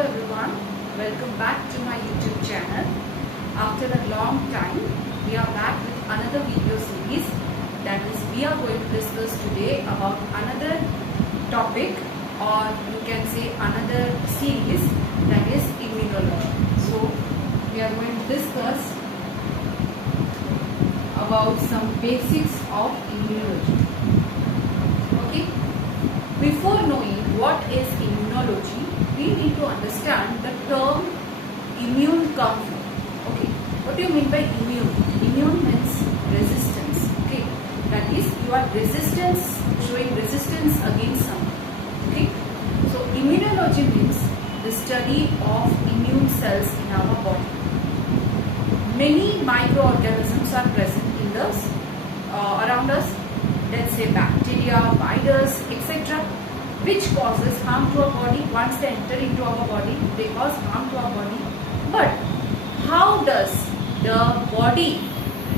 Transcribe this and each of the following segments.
Hello everyone, welcome back to my YouTube channel. After a long time, we are back with another video series. That is, we are going to discuss today about another topic, or you can say another series, that is immunology. So, we are going to discuss about some basics of immunology. Okay? Before knowing what is immunology, we need to understand the term immune comes from. Okay, what do you mean by immune? Immune means resistance. Okay, that is, you are showing resistance against something. Okay, so immunology means the study of immune cells in our body. Many microorganisms are present in us, around us. Let's say bacteria, virus, etc., which causes harm to our body. Once they enter into our body, they cause harm to our body. But how does the body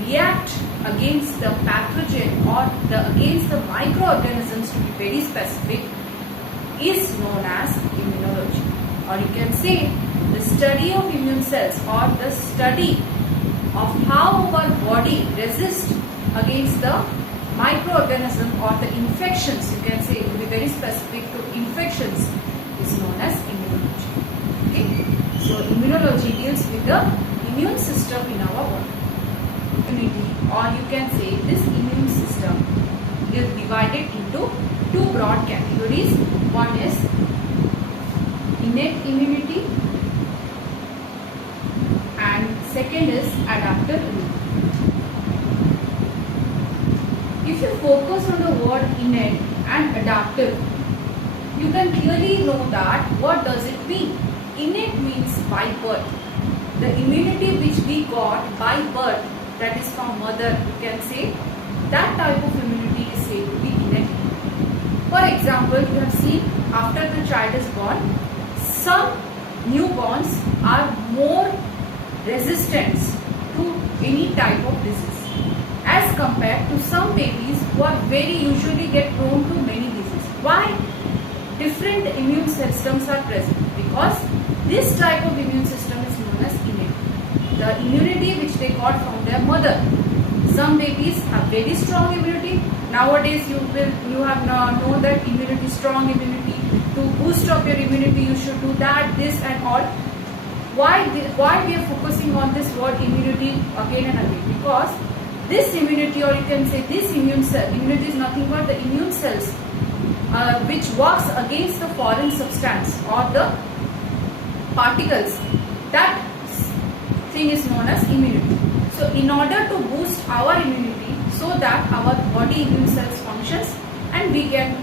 react against the pathogen or against the microorganisms, to be very specific, is known as immunology. Or you can say the study of immune cells, or the study of how our body resists against the microorganism or the infections. You can say, to be very specific to infections, is known as immunology. Okay, so immunology deals with the immune system in our body. Immunity, or you can say this immune system, is divided into two broad categories. One is innate immunity and second is adaptive immunity. If you focus on the word innate and adaptive, you can clearly know that what does it mean. Innate means by birth. The immunity which we got by birth, that is from mother, you can say, that type of immunity is said to be innate. For example, you have seen after the child is born, some newborns are more resistant to any type of disease, as compared to some babies who are very usually get prone to many diseases. Why? Different immune systems are present, because this type of immune system is known as innate. The immunity which they got from their mother. Some babies have very strong immunity. Nowadays you have known that immunity, strong immunity, to boost up your immunity you should do that, this and all. Why we are focusing on this word immunity again and again? Because this immunity, or you can say this immunity is nothing but the immune cells which works against the foreign substance or the particles. That thing is known as immunity. So in order to boost our immunity, so that our body immune cells functions and we get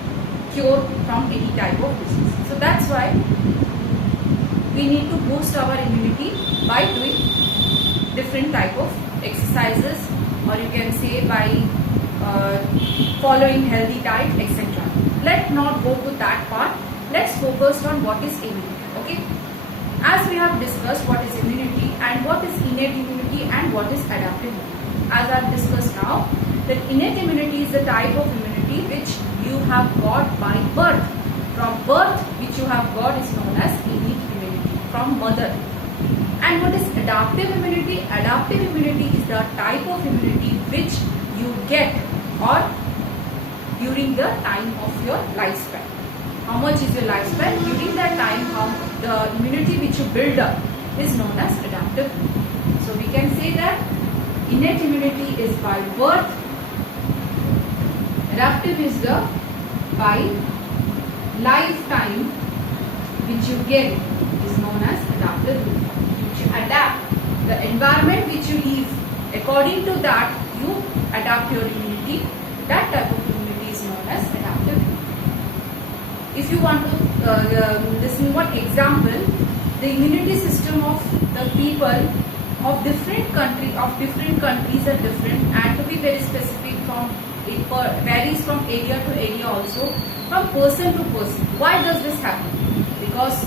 cured from any type of disease. So that's why we need to boost our immunity by doing different type of exercises, or you can say by following healthy diet, etc. Let's not go to that part. Let's focus on what is immunity. Okay, as we have discussed what is immunity and what is innate immunity and what is adaptive immunity. As I have discussed now, that innate immunity is the type of immunity which you have got by birth. From birth, which you have got, is known as innate immunity from mother. And what is adaptive immunity? Adaptive immunity is the type of immunity which you get or during the time of your lifespan. How much is your lifespan? During that time, how the immunity which you build up is known as adaptive immunity. So we can say that innate immunity is by birth, adaptive is the by lifetime which you get, is known as adaptive immunity. Adapt the environment which you live, according to that you adapt your immunity. That type of immunity is known as adaptive immunity. If you want to listen one example, the immunity system of the people of different countries are different, and to be very specific, it varies from area to area, also from person to person. Why does this happen? Because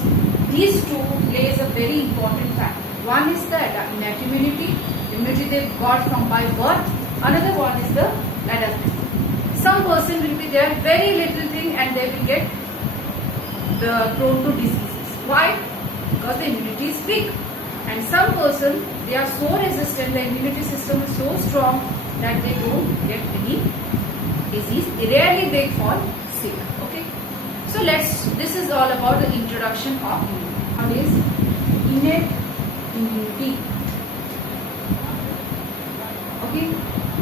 these two plays a very important factor. One is the innate immunity they got from by birth. Another one is the adaptive. Some person will be there, very little thing, and they will get prone to diseases. Why? the immunity is weak. And some person, they are so resistant, the immunity system is so strong that they don't get any disease. Rarely they fall sick. Okay. So this is all about the introduction of immunity. Nowadays, innate immunity. Okay.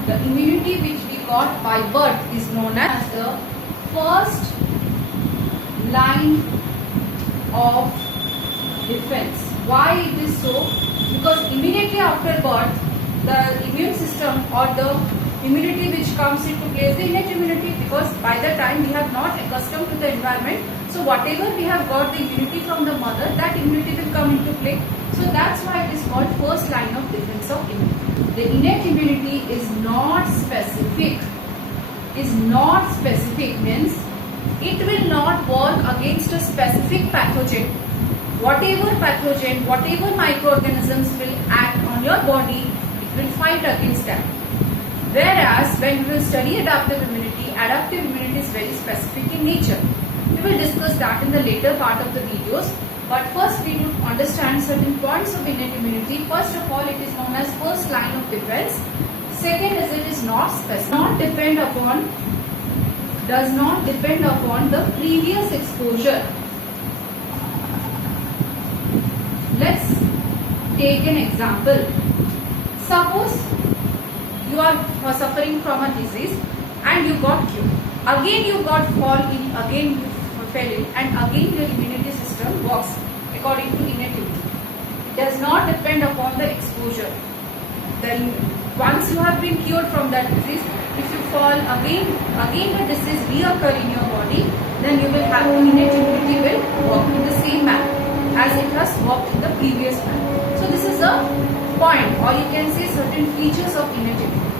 The immunity which we got by birth is known as the first line of defense. Why it is so? Because immediately after birth, the immune system or the immunity which comes into place, the innate immunity, because by the time we have not accustomed to the environment, so whatever we have got the immunity from the mother, that immunity will come into play. So that's why it is called first line of defense of immunity. The innate immunity is not specific. Means it will not work against a specific pathogen. Whatever pathogen, whatever microorganisms will act on your body, it will fight against that. Whereas when we will study adaptive immunity is very specific in nature. We will discuss that in the later part of the videos. But first we need to understand certain points of innate immunity. First of all, it is known as first line of defense. Second is it is not specific. Does not depend upon the previous exposure. Let's take an example. Suppose you are suffering from a disease and you got cured. Again you got again you fell ill, and again your immunity system works according to innate immunity. It does not depend upon the exposure. Then once you have been cured from that disease, if you fall again the disease reoccur in your body, then you will have innate immunity will work in the same manner as it has worked in the previous manner. So this is a point, or you can say certain features of innate immunity.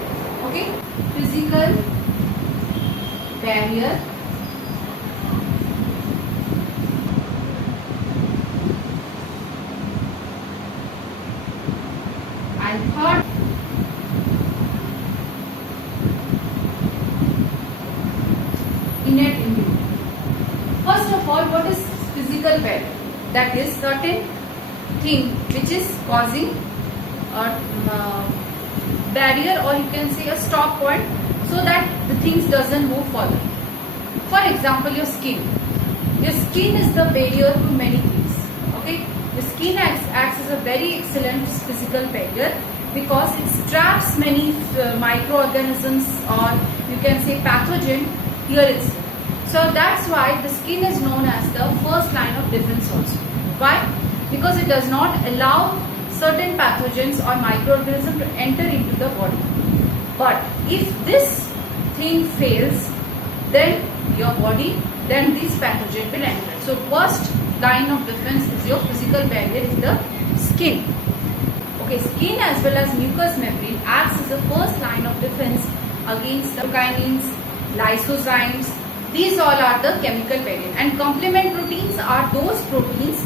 Okay, physical barrier, and third, innate immunity. First of all, what is physical barrier? That is certain thing which is causing a barrier, or you can say a stop point, so that the things doesn't move further. For example, your skin. Your skin is the barrier to many things. Okay, the skin acts as a very excellent physical barrier because it traps many microorganisms, or you can say pathogen here itself. So that's why the skin is known as the first line of defense also. Why? Because it does not allow certain pathogens or microorganisms to enter into the body. But if this thing fails, then your body, then this pathogen will enter. So first line of defense is your physical barrier, is the skin. Okay, skin as well as mucous membrane acts as the first line of defense against the kinins, lysozymes. These all are the chemical barrier, and complement proteins are those proteins.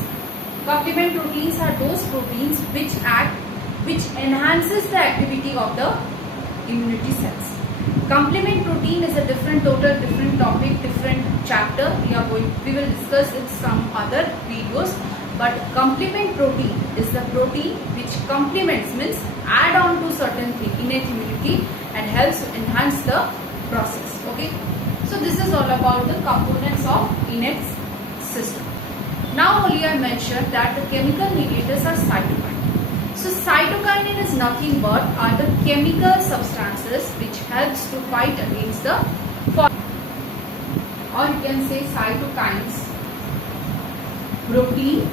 Complement proteins are those proteins which enhances the activity of the immunity cells. Complement protein is a different topic, different chapter. We will discuss in some other videos. But complement protein is the protein which complements, means add on to certain thing, innate immunity, and helps enhance the process. Okay. So this is all about the components of innate system. Now only I mentioned that the chemical mediators are cytokine. So cytokinin is nothing but are the chemical substances which helps to fight against the foreign, or you can say cytokines. Protein,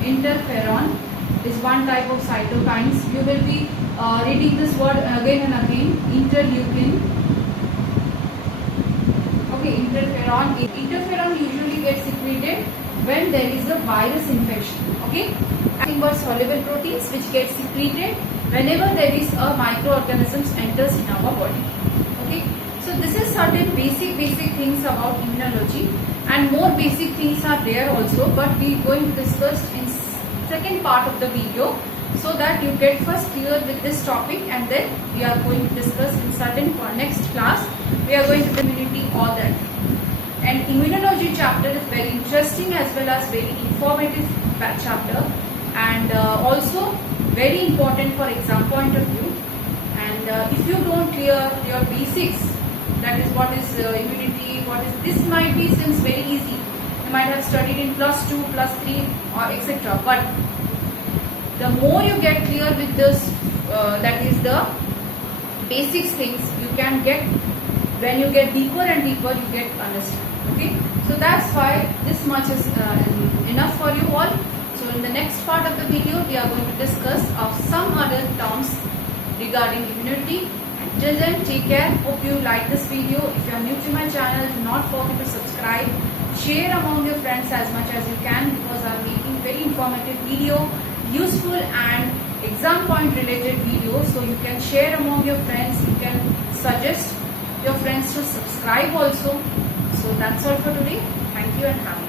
interferon is one type of cytokines. You will be reading this word again and again. Interleukin. Okay, interferon usually gets secreted when there is a virus infection. Okay, nothing but soluble proteins which get secreted whenever there is a microorganisms enters in our body. Okay, so this is certain basic things about immunology, and more basic things are there also, but we are going to discuss in second part of the video, so that you get first clear with this topic, and then we are going to discuss in certain next class. We are going to immunity all that. And immunology chapter is very interesting as well as very informative chapter, and also very important for exam point of view. And if you don't clear your basics, that is what is immunity, what is this, might be seems very easy. You might have studied in +2, +3 or etc. But the more you get clear with this, that is the basics things, you can get, when you get deeper and deeper, you get understand. Okay, so that's why this much is enough for you all. So in the next part of the video, we are going to discuss of some other terms regarding immunity. Till then, take care. Hope you like this video. If you are new to my channel, do not forget to subscribe. Share among your friends as much as you can, because I am making very informative video, useful and exam point related videos. So you can share among your friends. You can suggest your friends to subscribe also. So that's all for today. Thank you and have a